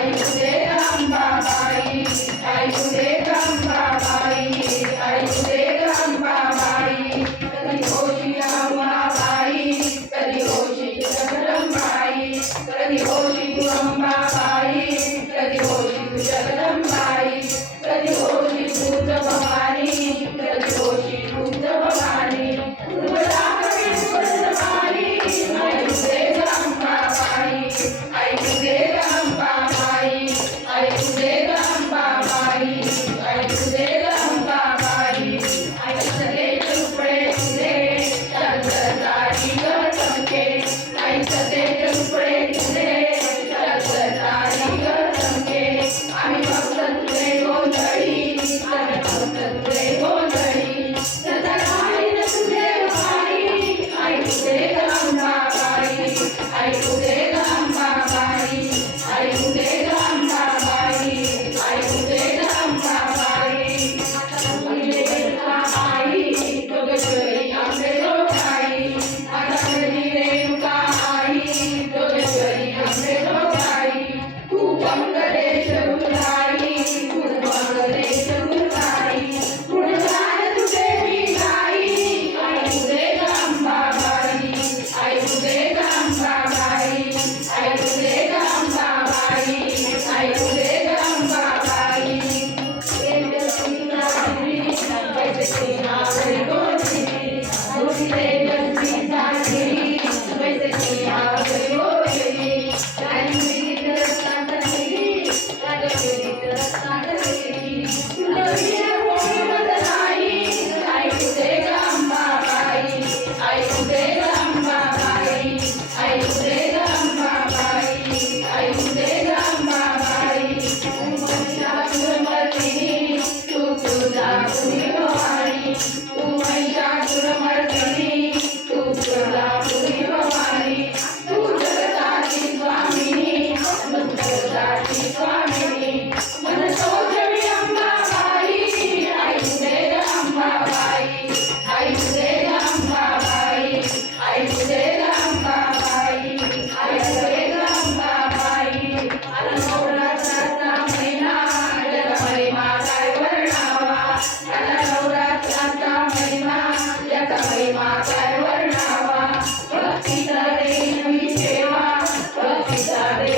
आई तुझे अंबाबाई, आई तुझे अंबाबाई, आई तुझे अंबाबाई. कधी होशील अंबाबाई, कधी होशील जगदंबाई, कधी होशील अंबाबाई, कधी होशील जगदंबाई, कधी होशील तुझ भवानी, कधी होशील तुझ भवानी. आई तुझे अंबाबाई, आई तुझे अंबाबाई, आई तुझे अंबाबाई, आई तुझे अंबाबाई. आई सदे तुपडे तुझे चंद्रतारी गटके, आई सदे तुपडे तुझे चंद्रतारी गटके. आम्ही फक्त तुझे गोंधळी, आम्ही फक्त तुझे गोंधळी. सदा राहील तुझे भाई, आई तुझे अंबाबाई, आई तुझे अंबाबाई, आई तुझे अंबाबाई, आई तुझे अंबाबाई. तुझे आई जोगेश्वरी आंबे जोगाई, आता घरी रेणुका आई जोगेश्वरी आंबे जोगाई. तू मंगलेश्वरुलाई, तू मंगलेश्वरुलाई, गुणगान तुझे मी गाई. आई तुझे अंबाबाई, आई तुझे अंबाबाई, आई तुझे अंबाबाई, आई तुझे अंबाबाई. वैसे आवडी गोरी, गोरी जगती सागरी, वैसे आवडी गोरी. राजवीर रत्नागिरी, राजवीर रत्नागिरी. तुझ्या गोरी बदलाई, आई तुझे अंबाबाई, आई तुझे अंबाबाई, आई तुझे अंबाबाई, आई तुझे अंबाबाई. महिषासुरमर्दिनी, तू तुळजापुरी भवानी, तू महिषासुरमर्दिनी, तू तुळजापुरी भवानी. तू जगताची स्वामिनी, तू जगताची स्वामिनी. मन शोधवी अंबाबाई, आई तुझे अंबाबाई, आई तुझे अंबाबाई, आई तुझे अंबाबाई, आई तुझे अंबाबाई. आला नवरात्राचा महिना, जगमहिमा काय वर्णावा. आला नवरात्राचा महिना, जगमहिमा काय वर्णावा. भक्तीचा रे नवी सेवा, भक्तीचा रे